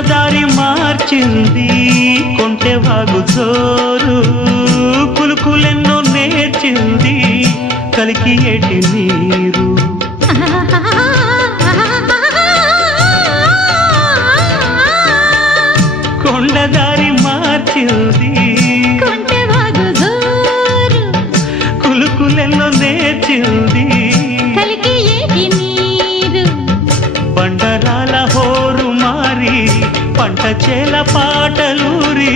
దారి మార్చింది. కొంటే వాగు చోరు కులుకులెన్నో నేర్చింది. కలికి ఏటి నీరు. కొండ దారి మార్చింది. కులుకులెన్నో నేర్చింది. పంట చేల పాటలూరి.